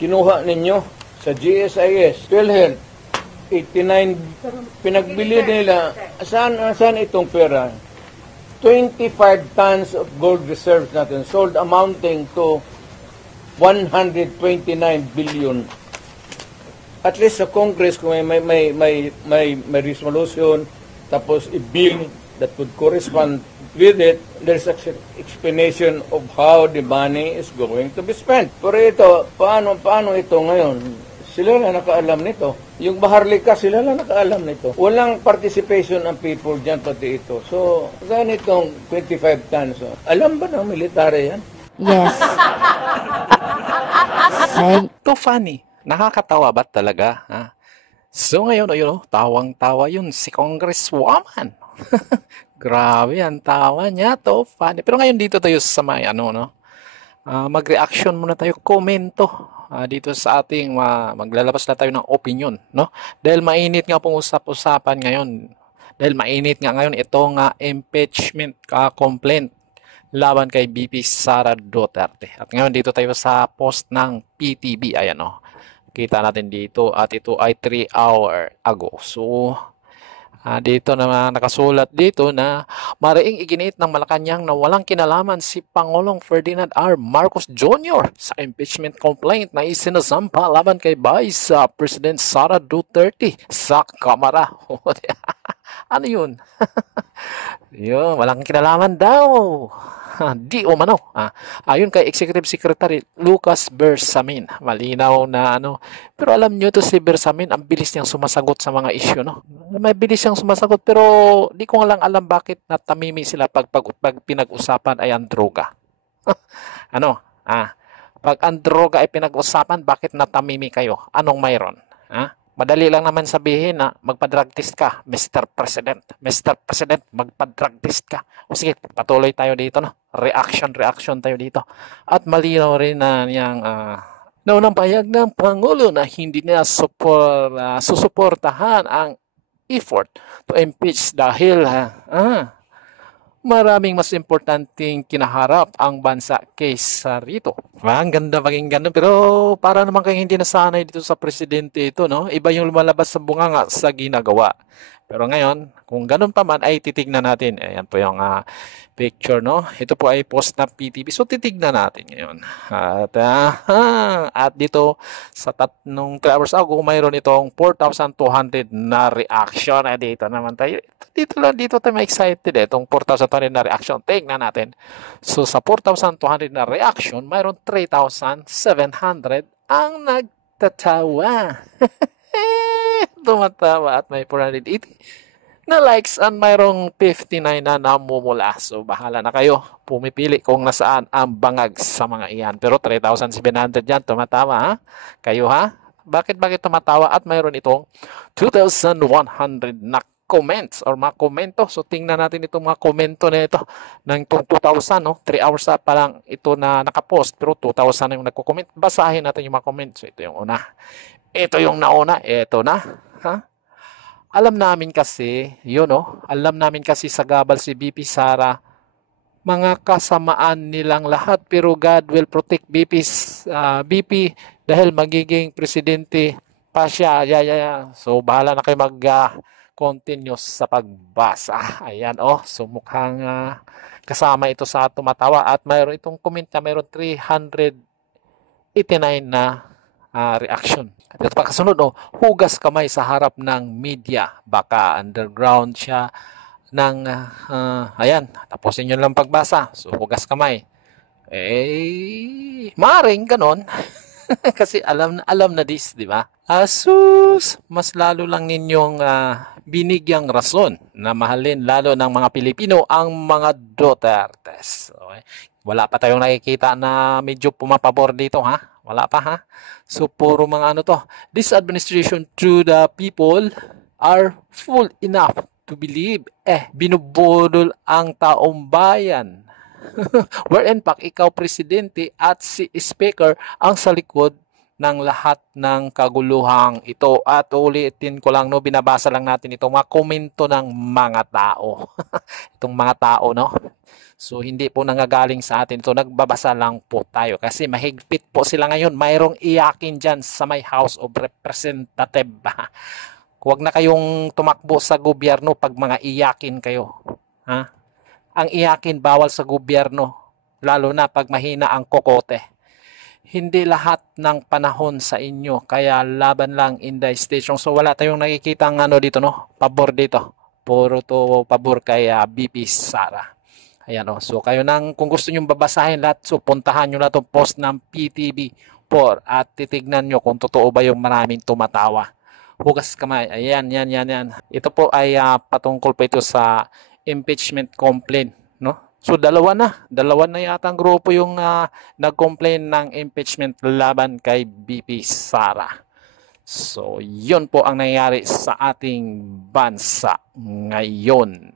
kinuha ninyo sa GSIS, PhilHealth, 89, pinagbili nila, saan itong pera? 25 tons of gold reserves natin sold amounting to 129 billion. At least sa Congress, kung may resolution, tapos i-bill that would correspond with it, there's an explanation of how the money is going to be spent. Pero ito, paano ito ngayon? Sila lang nakaalam nito. Yung Maharlika, sila lang nakaalam nito. Walang participation ng people dyan pati ito. So, ganitong 25 tons. Alam ba ng military yan? Yes. To funny. Nakakatawa ba talaga? Ha? So ngayon, tawang-tawa yun si Congresswoman. Grabe ang tawa niya, to funny. Pero ngayon dito tayo sa may mag-reaction muna tayo, komento dito sa ating maglalabas na tayo ng opinion, no? Dahil mainit nga pong usap-usapan ngayon. Dahil mainit nga ngayon itong impeachment complaint laban kay BP Sara Duterte. At ngayon dito tayo sa post ng PTV, ayan kita natin dito at ito ay 3 hours ago. So dito na nakasulat dito na mariing iginit ng Malacanang na walang kinalaman si Pangulong Ferdinand R. Marcos Jr. sa impeachment complaint na isinasampa laban kay Vice President Sara Duterte sa Kamara. Ano yun? Yun, walang kinalaman daw. Di umano. Ayon kay Executive Secretary Lucas Bersamin. Malinaw na Pero alam nyo to si Bersamin, ang bilis niyang sumasagot sa mga issue, no? May bilis siyang sumasagot pero di ko lang alam bakit natamimi sila pag pinag-usapan ay ang droga. Pag ang droga ay pinag-usapan, bakit natamimi kayo? Anong mayroon? Madali lang naman sabihin na magpa-drug test ka, Mr. President. Mr. President, magpa-drug test ka. O sige, patuloy tayo dito, no? Reaction tayo dito. At malinaw rin na niyang naunang pahayag ng Pangulo na hindi niya susuportahan ang effort to impeach dahil maraming mas importanteng kinaharap ang bansa kaysa rito. Ang ganda maging ganun. Pero para naman kayo hindi nasanay dito sa presidente ito, no? Iba yung lumalabas sa bunganga sa ginagawa. Pero ngayon, kung ganun pa man, ay titignan natin. Ayan po yung picture, no? Ito po ay post na PTV. So, titignan natin ngayon. At dito, sa 3 hours ago, mayroon itong 4,200 na reaction. Dito naman tayo. Dito tayo ma-excited itong 4,200 na reaction. Tingnan natin. So, sa 4,200 na reaction, mayroon 3,700 ang nagtatawa. Tumatawa at may 480 na likes at mayroong 59 na namumula. So, bahala na kayo. Pumipili kung nasaan ang bangag sa mga iyan. Pero 3,700 yan, tumatawa, ha? Kayo, ha? Bakit tumatawa? At mayroon itong 2,100 na comments or mga komento. So, tingnan natin itong mga komento na ito ng 2,000, no? 3 hours pa lang ito na nakapost. Pero 2,000 na yung nagko-comment. Basahin natin yung mga comments. So, ito yung una. Ito yung nauna. Ito na. Ha? Alam namin kasi sa gabal si BP Sara, mga kasamaan nilang lahat, pero God will protect BP dahil magiging presidente pa siya. So, bahala na kayo mag-continue sa pagbasa. Ayan, so mukhang kasama ito sa tumatawa. At mayroon itong comment na mayroon 389 na reaction. At pagkasunod, hugas kamay sa harap ng media. Baka underground siya ng, ayan, tapusin nyo lang pagbasa. So, hugas kamay. Maring ganon. Kasi alam na this, di ba? Asus, mas lalo lang ninyong binigyang rason na mahalin lalo ng mga Pilipino ang mga Dutertes. Okay? Wala pa tayong nakikita na medyo pumapabor dito, ha? Wala pa, ha? So, puro mga this administration to the people are full enough to believe, binubudol ang taong bayan. Wherein pak ikaw presidente at si speaker ang sa likod ng lahat ng kaguluhang ito. At ulitin ko lang, binabasa lang natin itong mga komento ng mga tao. Itong mga tao, So hindi po nanggagaling sa atin ito, nagbabasa lang po tayo kasi mahigpit po sila ngayon. Mayroong iyakin dyan sa may House of Representative. Huwag na kayong tumakbo sa gobyerno pag mga iyakin kayo. Ha? Ang iyakin bawal sa gobyerno, lalo na pag mahina ang kokote. Hindi lahat ng panahon sa inyo, kaya laban lang in the station. So wala tayong nakikita ng ano dito, no? Pabor dito. Puro to pabor kay BP Sara. Ayan o. So kayo nang, kung gusto nyo babasahin lahat, so puntahan nyo na itong post ng PTV4 at titignan nyo kung totoo ba yung maraming tumatawa. Hugas kamay. Ayan, yan. Ito po ay patungkol pa ito sa impeachment complaint, no? So dalawa na yata ang grupo yung nag-complain ng impeachment laban kay BP Sara. So yun po ang nangyayari sa ating bansa ngayon.